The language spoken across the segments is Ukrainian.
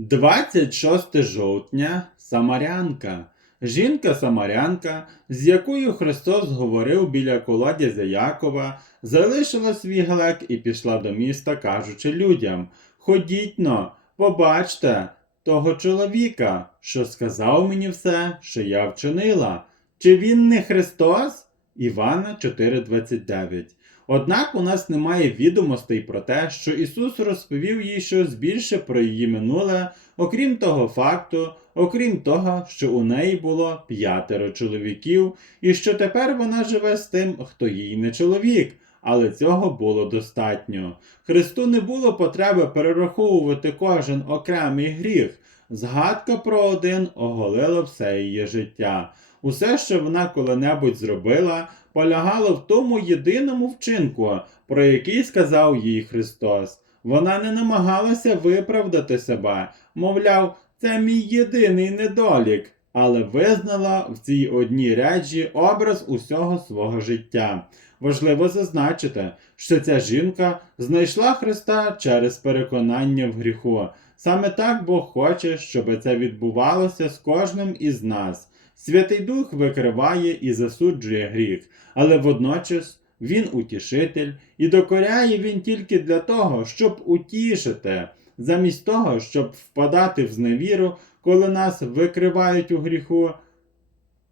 26 жовтня Самарянка. Жінка-самарянка, з якою Христос говорив біля колодязя Якова, залишила свій глек і пішла до міста, кажучи людям: Ходіть но, побачте того чоловіка, що сказав мені все, що я вчинила. Чи він не Христос? Івана 4:29. Однак у нас немає відомостей про те, що Ісус розповів їй щось більше про її минуле, окрім того факту, окрім того, що у неї було п'ятеро чоловіків, і що тепер вона живе з тим, хто їй не чоловік. Але цього було достатньо. Христу не було потреби перераховувати кожен окремий гріх. Згадка про один оголила все її життя. Усе, що вона коли-небудь зробила, полягало в тому єдиному вчинку, про який сказав їй Христос. Вона не намагалася виправдати себе, мовляв, це мій єдиний недолік, але визнала в цій одній речі образ усього свого життя. Важливо зазначити, що ця жінка знайшла Христа через переконання в гріху. Саме так Бог хоче, щоб це відбувалося з кожним із нас. Святий Дух викриває і засуджує гріх, але водночас Він утішитель, і докоряє він тільки для того, щоб утішити, замість того, щоб впадати в зневіру, коли нас викривають у гріху.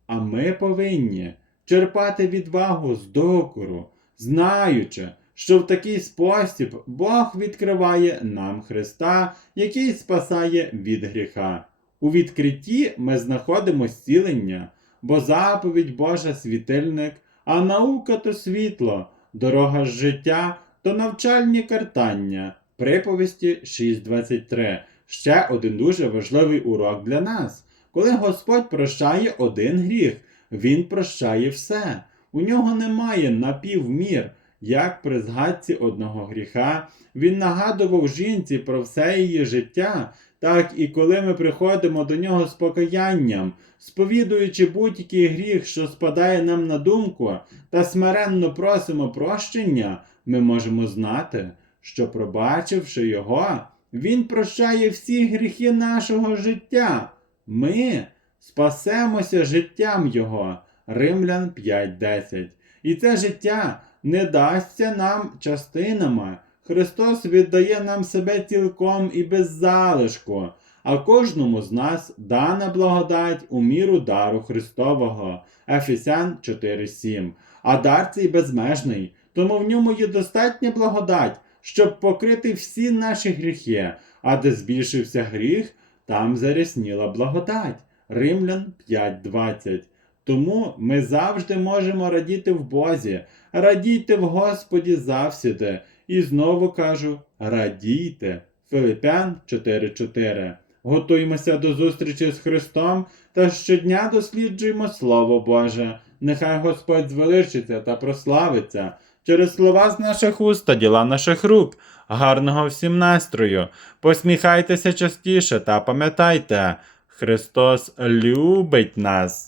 А ми повинні черпати відвагу з докору, знаючи, що в такий спосіб Бог відкриває нам Христа, який спасає від гріха. У відкритті ми знаходимо зцілення, бо заповідь Божа світильник, а наука то світло, дорога ж життя то навчальні картання. Приповісті 6.23. Ще один дуже важливий урок для нас. Коли Господь прощає один гріх, Він прощає все. У нього немає напівмір. Як при згадці одного гріха, він нагадував жінці про все її життя, так і коли ми приходимо до нього з покаянням, сповідуючи будь-який гріх, що спадає нам на думку, та смиренно просимо прощення, ми можемо знати, що, пробачивши його, він прощає всі гріхи нашого життя. Ми спасемося життям Його. Римлян 5.10. І це життя не дасться нам частинами. Христос віддає нам себе цілком і без залишку, а кожному з нас дана благодать у міру дару Христового. Ефесян 4.7. А дар цей безмежний, тому в ньому є достатня благодать, щоб покрити всі наші гріхи, а де збільшився гріх, там зарясніла благодать. Римлян 5.20. Тому ми завжди можемо радіти в Бозі, радійте в Господі завсіди. І знову кажу: радійте. Филипян 4.4. Готуймося до зустрічі з Христом та щодня досліджуємо Слово Боже. Нехай Господь звеличиться та прославиться через слова з наших уст та діла наших рук. Гарного всім настрою! Посміхайтеся частіше та пам'ятайте, Христос любить нас.